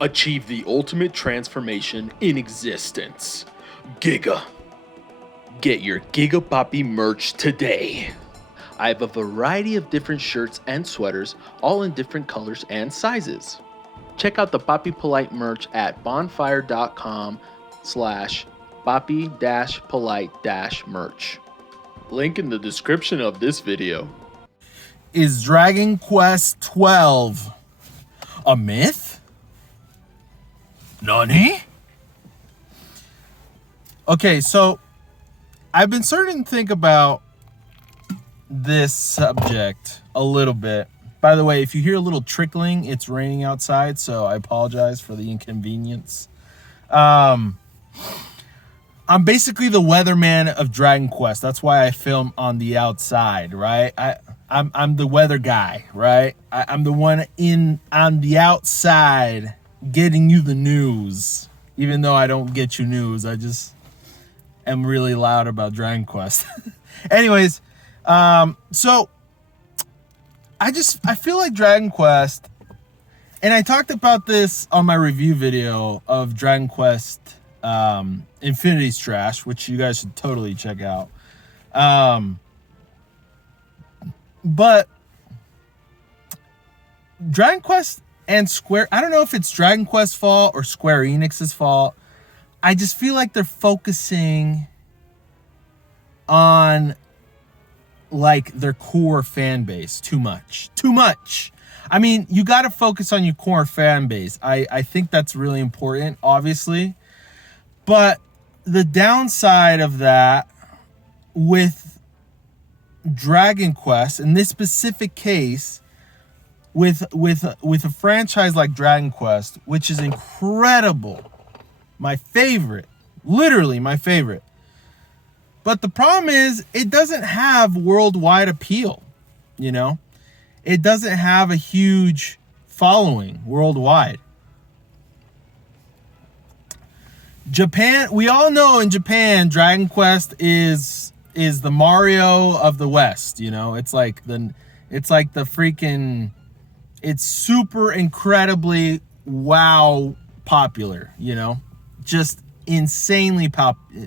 Achieve the ultimate transformation in existence. Giga. Get your Giga Poppy merch today. I have a variety of different shirts and sweaters, all in different colors and sizes. Check out the Poppy Polite merch at bonfire.com/poppy-polite-merch. Link in the description of this video. Is Dragon Quest 12 a myth? Nani? Okay, so I've been starting to think about this subject a little bit. By the way, if you hear a little trickling, it's raining outside, so I apologize for the inconvenience. I'm basically the weatherman of Dragon Quest. That's why I film on the outside, right? I'm the weather guy, right? I'm the one on the outside getting you the news. Even though I don't get you news, I just am really loud about Dragon Quest. Anyways, so I feel like Dragon Quest, and I talked about this on my review video of Dragon Quest Infinity's Trash, which you guys should totally check out. But Dragon Quest and Square, I don't know if it's Dragon Quest's fault or Square Enix's fault. I just feel like they're focusing on like their core fan base too much. I mean, you got to focus on your core fan base. I think that's really important, obviously. But the downside of that with Dragon Quest, in this specific case, with a franchise like Dragon Quest, which is incredible, my favorite, literally my favorite. But the problem is, it doesn't have worldwide appeal, you know? It doesn't have a huge following worldwide. Japan, we all know in Japan, Dragon Quest is the Mario of the West, you know? It's like the freaking, it's super incredibly wow popular, you know? Just insanely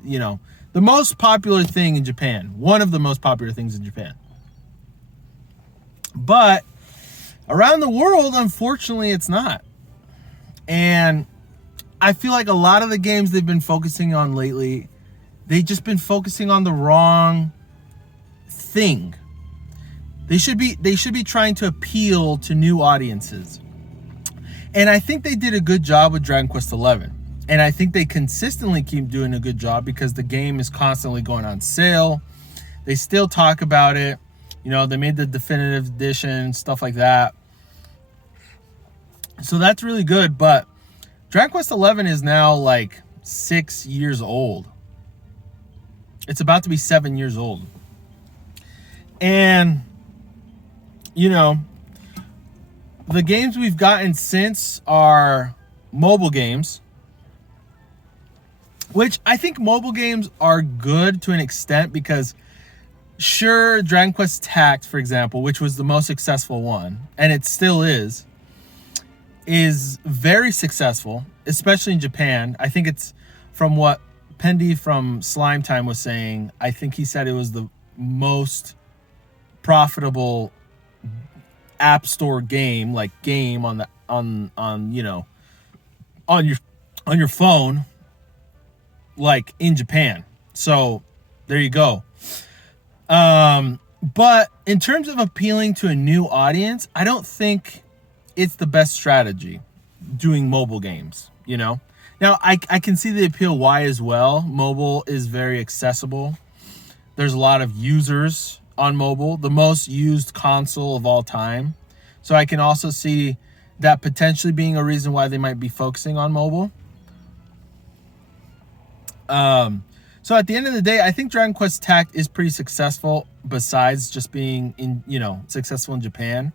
you know? The most popular thing in Japan. One of the most popular things in Japan. But around the world, unfortunately, it's not. And I feel like a lot of the games they've been focusing on lately, they've just been focusing on the wrong thing. They should be trying to appeal to new audiences. And I think they did a good job with Dragon Quest XI. And I think they consistently keep doing a good job because the game is constantly going on sale. They still talk about it. You know, they made the definitive edition, stuff like that. So that's really good. But Dragon Quest XI is now like 6 years old. It's about to be 7 years old. And, you know, the games we've gotten since are mobile games. Which I think mobile games are good to an extent because, sure, Dragon Quest Tact, for example, which was the most successful one, and it still is very successful, especially in Japan. I think it's from what Pendy from Slime Time was saying. I think he said it was the most profitable app store game, like game on you know, on your phone, like in Japan. So there you go. But in terms of appealing to a new audience, I don't think it's the best strategy doing mobile games, you know? Now, I can see the appeal why as well. Mobile is very accessible. There's a lot of users on mobile, the most used console of all time. So I can also see that potentially being a reason why they might be focusing on mobile. So at the end of the day, I think Dragon Quest Tact is pretty successful besides just being successful in Japan.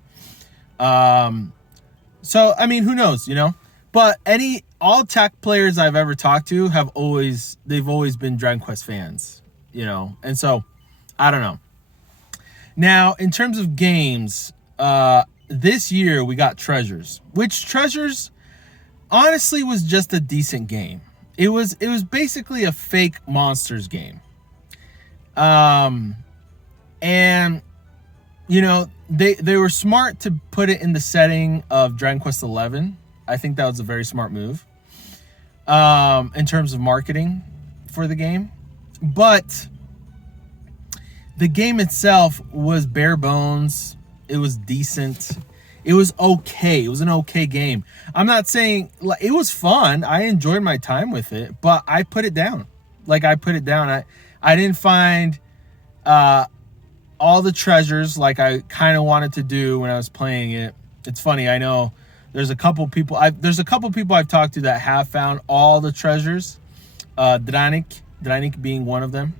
So, I mean, who knows, you know, but all Tact players I've ever talked to they've always been Dragon Quest fans, you know? And so I don't know. Now, in terms of games, this year we got Treasures, which Treasures honestly was just a decent game. It was basically a fake monsters game. And you know, they were smart to put it in the setting of Dragon Quest XI. I think that was a very smart move in terms of marketing for the game. But the game itself was bare bones. It was decent. It was okay. It was an okay game. I'm not saying it was fun. I enjoyed my time with it, but I put it down. I didn't find all the treasures like I kind of wanted to do when I was playing it. It's funny. I know there's a couple people I've talked to that have found all the treasures. Dranik being one of them.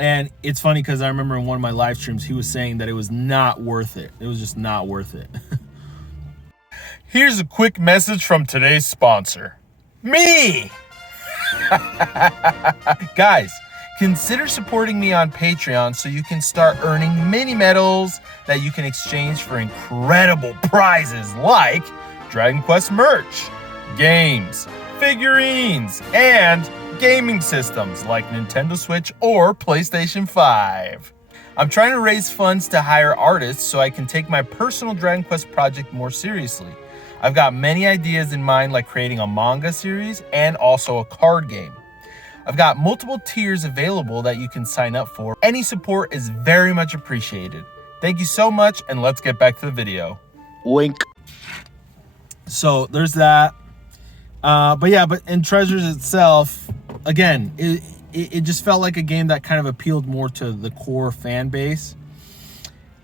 And it's funny because I remember in one of my live streams, he was saying that it was not worth it. It was just not worth it. Here's a quick message from today's sponsor. Me! Guys, consider supporting me on Patreon so you can start earning mini medals that you can exchange for incredible prizes like Dragon Quest merch, games, figurines, and gaming systems like Nintendo Switch or PlayStation 5. I'm trying to raise funds to hire artists so I can take my personal Dragon Quest project more seriously. I've got many ideas in mind, like creating a manga series and also a card game. I've got multiple tiers available that you can sign up for. Any support is very much appreciated. Thank you so much, and let's get back to the video. Wink. So there's that. But in Treasures itself, again, it just felt like a game that kind of appealed more to the core fan base.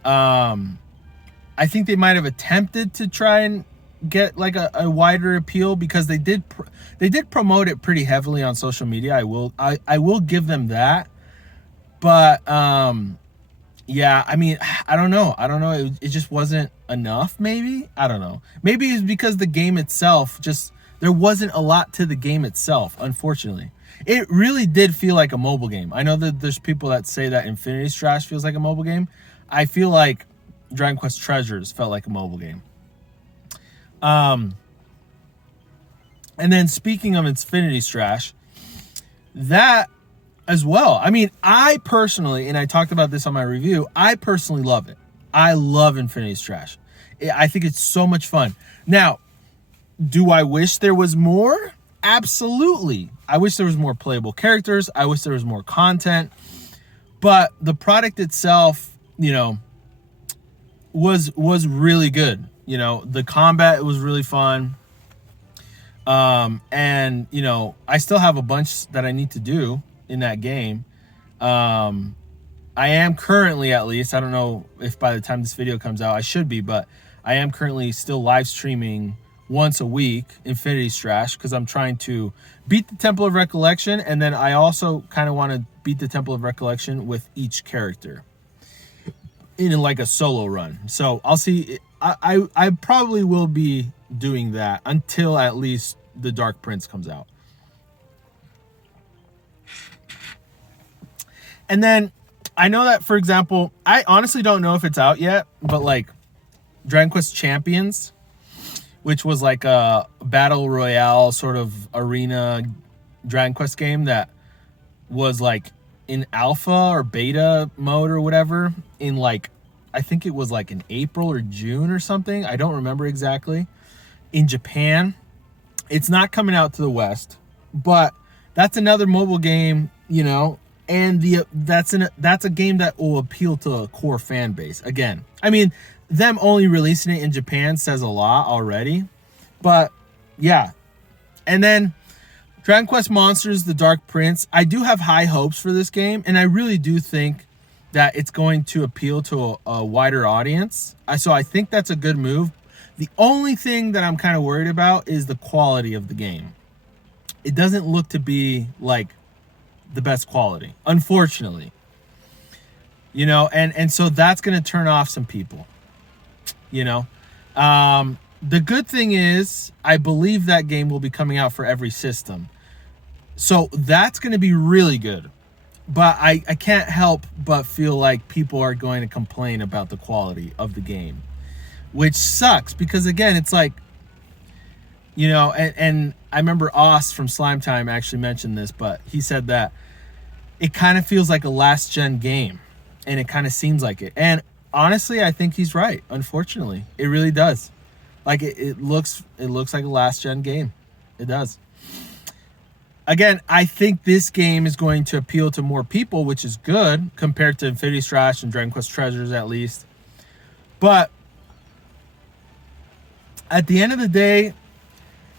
I think they might have attempted to try and get like a wider appeal because they did promote it pretty heavily on social media. I will give them that. But yeah, I mean, I don't know. It just wasn't enough, maybe. I don't know. Maybe it's because the game itself there wasn't a lot to the game itself, unfortunately. It really did feel like a mobile game. I know that there's people that say that Infinity Strash feels like a mobile game. I feel like Dragon Quest Treasures felt like a mobile game. And then speaking of Infinity Strash, that as well. I mean, I personally, and I talked about this on my review, I personally love it. I love Infinity Strash. I think it's so much fun. Now, do I wish there was more? Absolutely. I wish there was more playable characters. I wish there was more content. But the product itself, was really good. The combat was really fun. And I still have a bunch that I need to do in that game. I am currently, at least, I don't know if by the time this video comes out I should be, but I am currently still live streaming once a week Infinity Strash because I'm trying to beat the Temple of Recollection, and then I also kind of want to beat the Temple of Recollection with each character in like a solo run. So I'll see. I probably will be doing that until at least the Dark Prince comes out. And then I know that, for example, I honestly don't know if it's out yet, but like Dragon Quest Champions, which was like a battle royale sort of arena Dragon Quest game that was like in alpha or beta mode or whatever in like, I think it was like in April or June or something. I don't remember exactly. In Japan. It's not coming out to the West, but that's another mobile game, and that's a game that will appeal to a core fan base. Again, I mean, them only releasing it in Japan says a lot already, but yeah. And then Dragon Quest Monsters, The Dark Prince. I do have high hopes for this game, and I really do think that it's going to appeal to a wider audience. So I think that's a good move. The only thing that I'm kind of worried about is the quality of the game. It doesn't look to be like the best quality, unfortunately. And so that's going to turn off some people. The good thing is, I believe that game will be coming out for every system. So that's going to be really good. But I can't help but feel like people are going to complain about the quality of the game. which sucks because, again, it's like, you know, and I remember Oz from Slime Time actually mentioned this, but he said that it kind of feels like a last gen game, and it kind of seems like it. And honestly, I think he's right. Unfortunately, it really does. Like it looks like a last gen game. It does. Again, I think this game is going to appeal to more people, which is good compared to Infinity Strash and Dragon Quest Treasures, at least. But at the end of the day,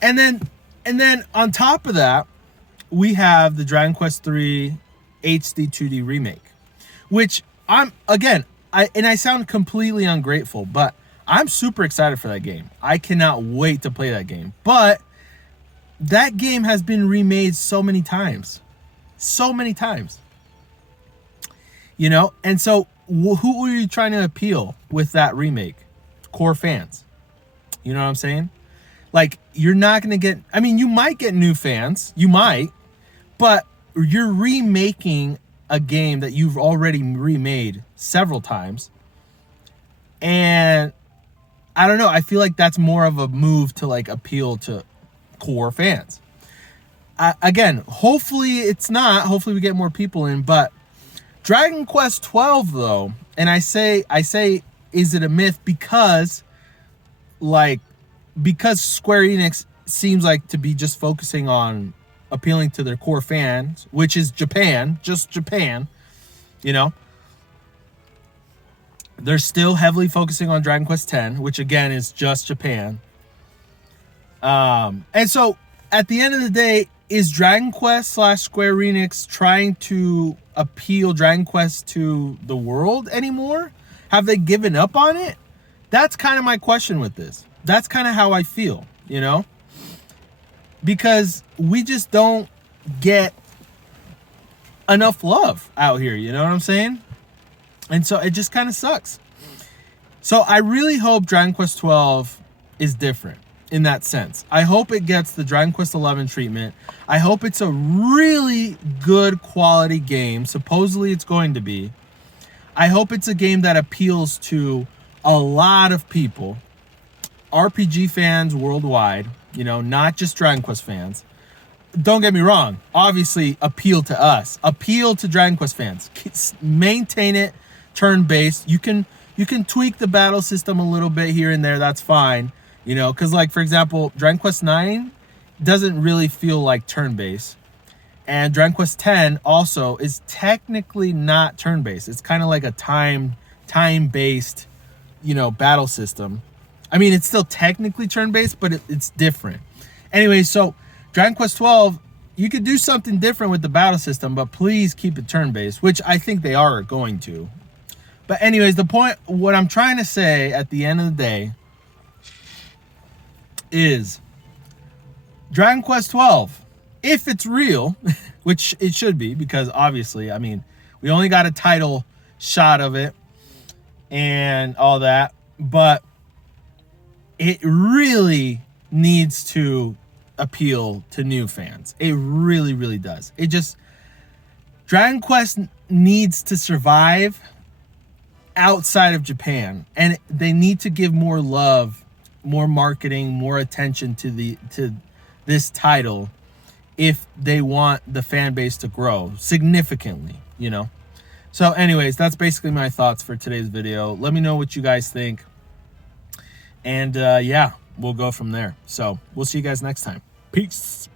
and then on top of that, we have the Dragon Quest 3 HD 2D remake, which I sound completely ungrateful, but I'm super excited for that game. I cannot wait to play that game. But that game has been remade so many times. So many times. You know? And so who are you trying to appeal with that remake? Core fans. You know what I'm saying? Like, you're not going to get... I mean, you might get new fans. You might. But you're remaking a game that you've already remade several times. And I don't know. I feel like that's more of a move to, like, appeal to core fans. Again, hopefully it's not. Hopefully we get more people in. But Dragon Quest 12, though, and I say, is it a myth? Because Square Enix seems like to be just focusing on appealing to their core fans, which is Japan, just Japan, you know. They're still heavily focusing on Dragon Quest X, which again is just Japan. And so at the end of the day, is Dragon Quest / Square Enix trying to appeal Dragon Quest to the world anymore? Have they given up on it? That's kind of my question with this. That's kind of how I feel, you know? Because we just don't get enough love out here, you know what I'm saying? And so it just kind of sucks. So I really hope Dragon Quest 12 is different in that sense. I hope it gets the Dragon Quest 11 treatment. I hope it's a really good quality game. Supposedly it's going to be. I hope it's a game that appeals to a lot of people. RPG fans worldwide, you know, not just Dragon Quest fans. Don't get me wrong. Obviously, appeal to us. Appeal to Dragon Quest fans. Maintain it turn-based. You can tweak the battle system a little bit here and there. That's fine. You know, because, like, for example, Dragon Quest 9 doesn't really feel like turn-based. And Dragon Quest 10 also is technically not turn-based. It's kind of like a time-based, you know, battle system. I mean, it's still technically turn-based, but it's different. Anyway, so Dragon Quest 12, you could do something different with the battle system, but please keep it turn-based, which I think they are going to. But anyways, the point, what I'm trying to say at the end of the day is Dragon Quest 12, if it's real, which it should be, because obviously, I mean, we only got a title shot of it and all that, but it really needs to appeal to new fans. It really, really does. It just, Dragon Quest needs to survive outside of Japan, and they need to give more love, more marketing, more attention to this title if they want the fan base to grow significantly, you know. So anyways, that's basically my thoughts for today's video. Let me know what you guys think. And yeah, we'll go from there. So we'll see you guys next time. Peace.